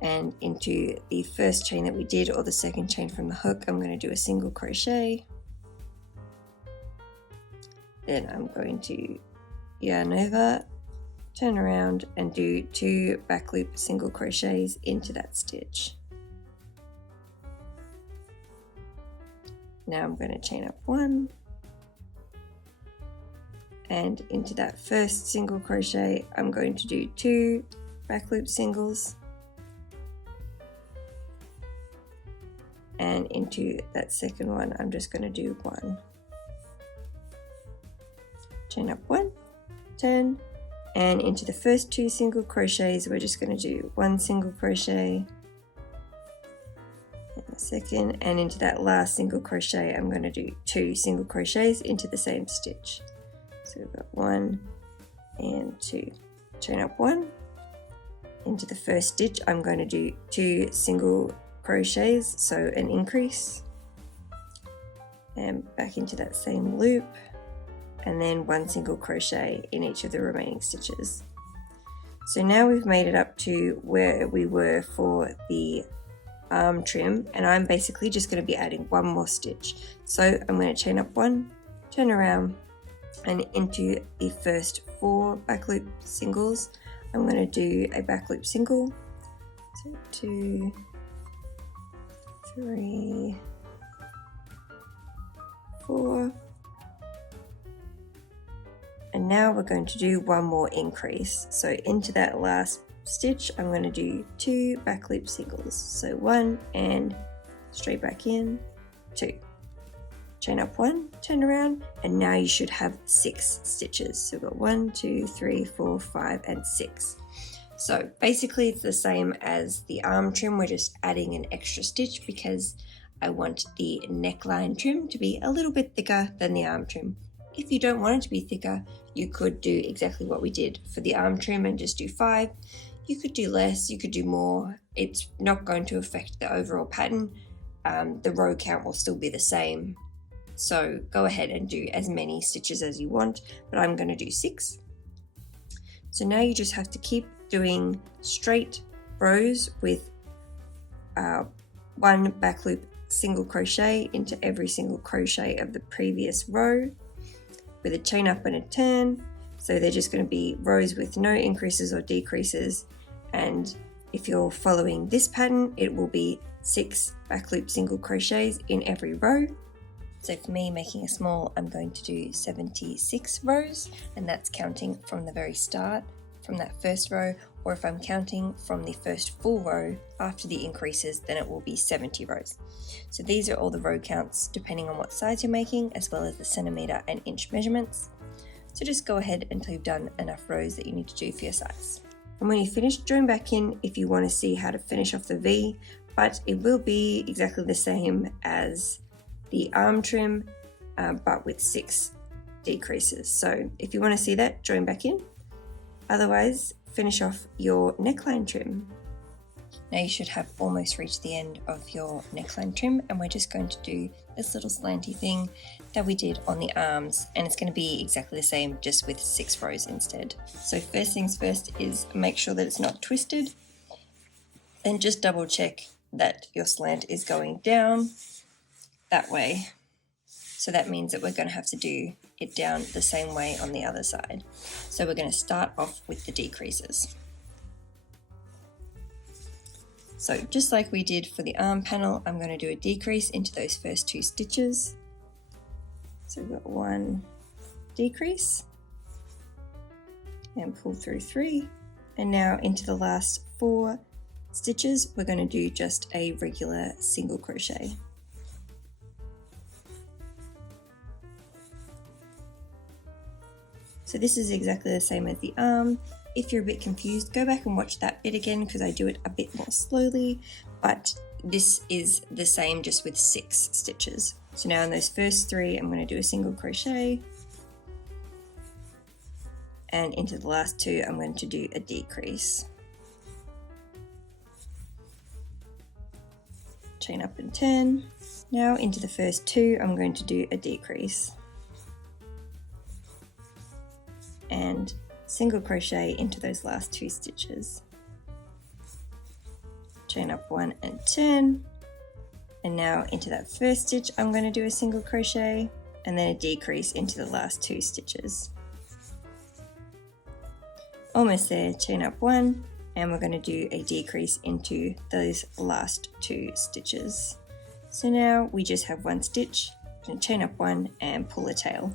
and into the first chain that we did, or the second chain from the hook, I'm going to do a single crochet. Then I'm going to yarn over, turn around, and do 2 back loop single crochets into that stitch. Now I'm going to chain up 1, and into that first single crochet I'm going to do 2 back loop singles, and into that second one I'm just going to do 1. Chain up 1, turn, and into the first 2 single crochets we're just going to do 1 single crochet, and the second, and into that last single crochet I'm going to do 2 single crochets into the same stitch. So we've got 1 and 2. Chain up 1, into the first stitch I'm going to do 2 single crochets, so an increase, and back into that same loop, and then 1 single crochet in each of the remaining stitches. So now we've made it up to where we were for the arm trim, and I'm basically just going to be adding 1 more stitch. So I'm going to chain up 1, turn around, and into the first 4 back loop singles I'm going to do a back loop single. So 2, 3, 4, and now we're going to do 1 more increase. So into that last stitch I'm going to do 2 back loop singles, so 1 and straight back in, 2, chain up 1, turn around, and now you should have 6 stitches. So we've got 1, 2, 3, 4, 5, and 6. So basically it's the same as the arm trim, we're just adding an extra stitch because I want the neckline trim to be a little bit thicker than the arm trim. If you don't want it to be thicker, you could do exactly what we did for the arm trim and just do 5. You could do less, you could do more. It's not going to affect the overall pattern. The row count will still be the same. So go ahead and do as many stitches as you want, but I'm going to do 6. So now you just have to keep doing straight rows with 1 back loop single crochet into every single crochet of the previous row with a chain up and a turn. So they're just going to be rows with no increases or decreases, and if you're following this pattern it will be 6 back loop single crochets in every row. So for me, making a small, I'm going to do 76 rows, and that's counting from the very start, from that first row, or if I'm counting from the first full row after the increases, then it will be 70 rows. So these are all the row counts depending on what size you're making, as well as the centimetre and inch measurements. So just go ahead until you've done enough rows that you need to do for your size. And when you finish, join back in if you want to see how to finish off the V, but it will be exactly the same as the arm trim, but with 6 decreases. So if you want to see that, join back in. Otherwise, finish off your neckline trim. Now you should have almost reached the end of your neckline trim, and we're just going to do this little slanty thing that we did on the arms, and it's going to be exactly the same, just with 6 rows instead. So first things first is make sure that it's not twisted, and just double check that your slant is going down that way. So that means that we're going to have to do it down the same way on the other side. So we're going to start off with the decreases. So just like we did for the arm panel, I'm going to do a decrease into those first 2 stitches. So we've got 1 decrease and pull through 3, and now into the last 4 stitches we're going to do just a regular single crochet. So this is exactly the same as the arm. If you're a bit confused, go back and watch that bit again because I do it a bit more slowly, but this is the same just with 6 stitches. So now in those first 3 I'm going to do a single crochet, and into the last 2 I'm going to do a decrease. chain up and turn. Now into the first two, I'm going to do a decrease and single crochet into those last two stitches. Chain up one and turn, and now into that first stitch I'm going to do a single crochet and then a decrease into the last two stitches. Almost there, chain up one, and we're going to do a decrease into those last two stitches. So now we just have one stitch, and chain up one and pull a tail.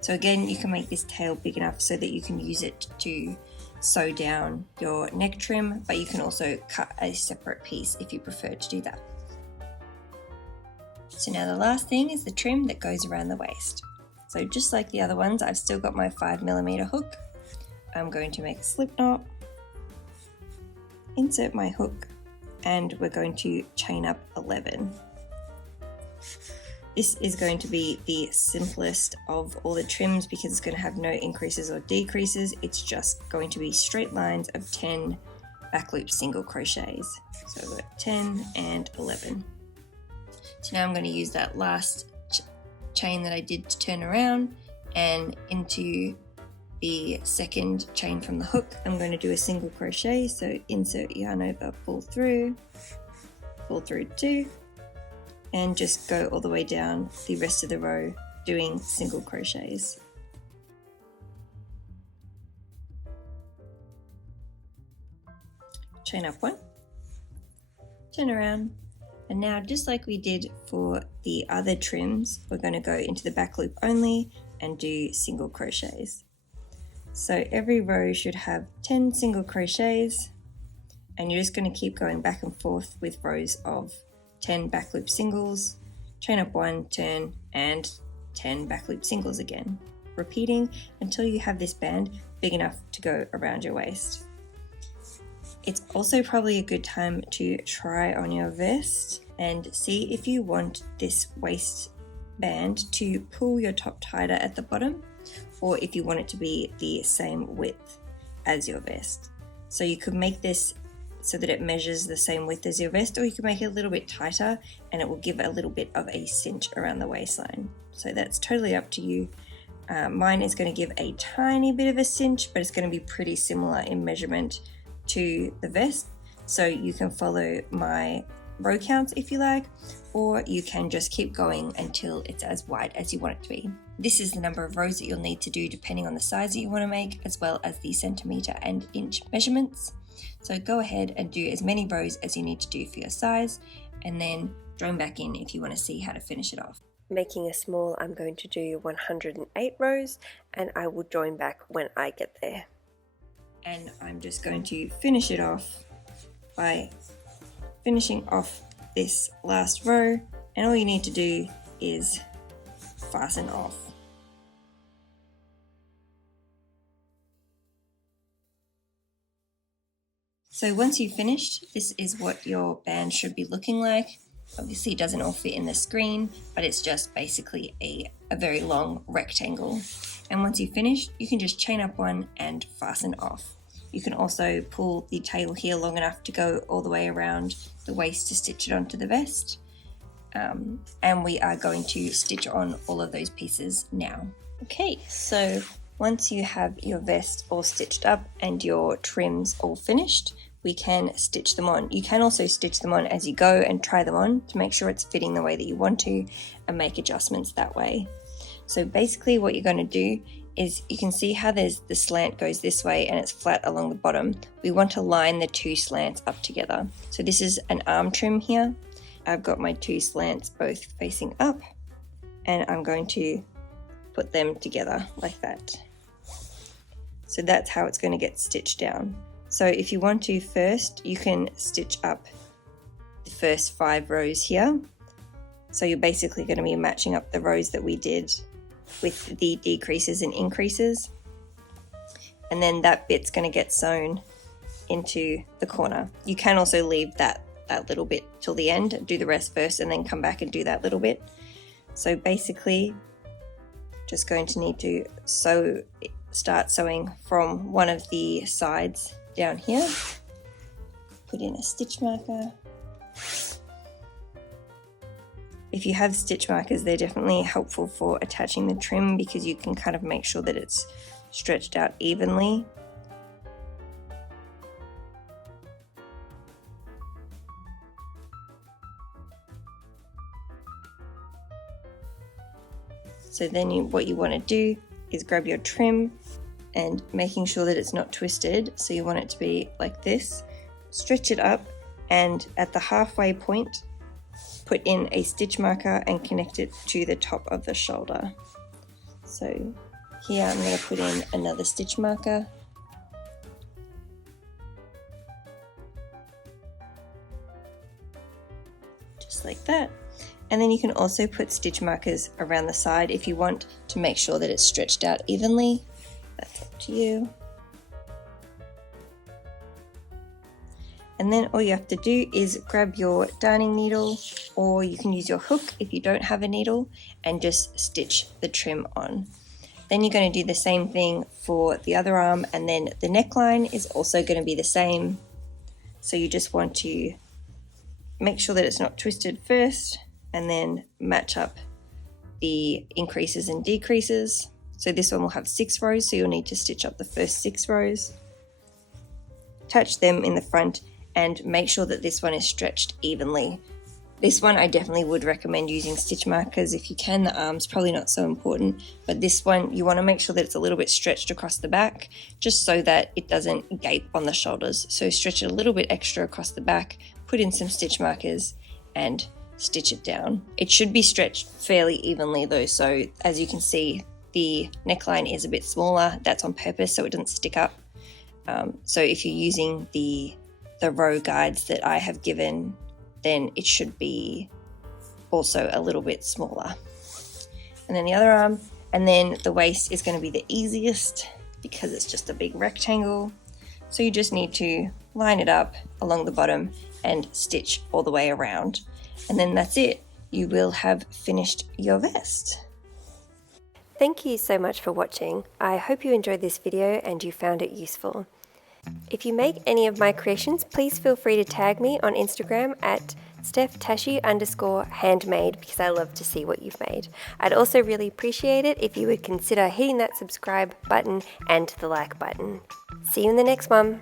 So again, you can make this tail big enough so that you can use it to sew down your neck trim, but you can also cut a separate piece if you prefer to do that. So now the last thing is the trim that goes around the waist. So just like the other ones, I've still got my 5mm hook. I'm going to make a slip knot, insert my hook, and we're going to chain up 11. This is going to be the simplest of all the trims because it's going to have no increases or decreases. It's just going to be straight lines of 10 back loop single crochets. So we've got 10 and 11. So now I'm going to use that last chain that I did to turn around, and into the second chain from the hook I'm going to do a single crochet. So insert yarn over, pull through 2, and just go all the way down the rest of the row doing single crochets. Chain up one, turn around, and now just like we did for the other trims, we're going to go into the back loop only and do single crochets. So every row should have 10 single crochets, and you're just going to keep going back and forth with rows of 10 back loop singles, chain up one, turn, and 10 back loop singles again, repeating until you have this band big enough to go around your waist. It's also probably a good time to try on your vest and see if you want this waistband to pull your top tighter at the bottom, or if you want it to be the same width as your vest. So you could make this so that it measures the same width as your vest, or you can make it a little bit tighter and it will give a little bit of a cinch around the waistline. So that's totally up to you. Mine is going to give a tiny bit of a cinch, but it's going to be pretty similar in measurement to the vest. So you can follow my row counts if you like, or you can just keep going until it's as wide as you want it to be. This is the number of rows that you'll need to do depending on the size that you want to make, as well as the centimetre and inch measurements. So go ahead and do as many rows as you need to do for your size, and then join back in if you want to see how to finish it off. Making a small, I'm going to do 108 rows, and I will join back when I get there. And I'm just going to finish it off by finishing off this last row, and all you need to do is fasten off. So once you've finished, this is what your band should be looking like. Obviously it doesn't all fit in the screen, but it's just basically a very long rectangle. And once you've finished, you can just chain up one and fasten off. You can also pull the tail here long enough to go all the way around the waist to stitch it onto the vest. And we are going to stitch on all of those pieces now. Okay, so once you have your vest all stitched up and your trims all finished, we can stitch them on. You can also stitch them on as you go and try them on to make sure it's fitting the way that you want to, and make adjustments that way. So basically what you're going to do is, you can see how there's the slant goes this way and it's flat along the bottom. We want to line the two slants up together. So this is an arm trim here. I've got my two slants both facing up, and I'm going to put them together like that. So that's how it's going to get stitched down. So if you want to first, you can stitch up the first 5 rows here. So you're basically going to be matching up the rows that we did with the decreases and increases. And then that bit's going to get sewn into the corner. You can also leave that little bit till the end, do the rest first and then come back and do that little bit. So basically just going to need to start sewing from one of the sides down here, put in a stitch marker, If you have stitch markers, they're definitely helpful for attaching the trim because you can kind of make sure that it's stretched out evenly. So then what you want to do is grab your trim and making sure that it's not twisted, so you want it to be like this, stretch it up, and at the halfway point put in a stitch marker and connect it to the top of the shoulder. So here I'm going to put in another stitch marker, just like that. And then you can also put stitch markers around the side if you want to make sure that it's stretched out evenly. That's up to you. And then all you have to do is grab your darning needle, or you can use your hook if you don't have a needle, and just stitch the trim on. Then you're going to do the same thing for the other arm, and then the neckline is also going to be the same. So you just want to make sure that it's not twisted first, and then match up the increases and decreases. So this one will have 6 rows, so you'll need to stitch up the first 6 rows. Attach them in the front and make sure that this one is stretched evenly. This one I definitely would recommend using stitch markers if you can. The arm's probably not so important, but this one you want to make sure that it's a little bit stretched across the back, just so that it doesn't gape on the shoulders. So stretch it a little bit extra across the back, put in some stitch markers, and stitch it down. It should be stretched fairly evenly though, so as you can see the neckline is a bit smaller. That's on purpose so it doesn't stick up. So if you're using the row guides that I have given, then it should be also a little bit smaller. And then the other arm, and then the waist is going to be the easiest because it's just a big rectangle. So you just need to line it up along the bottom and stitch all the way around. And then that's it. You will have finished your vest. Thank you so much for watching. I hope you enjoyed this video and you found it useful. If you make any of my creations, please feel free to tag me on Instagram at StephTashi_handmade because I love to see what you've made. I'd also really appreciate it if you would consider hitting that subscribe button and the like button. See you in the next one.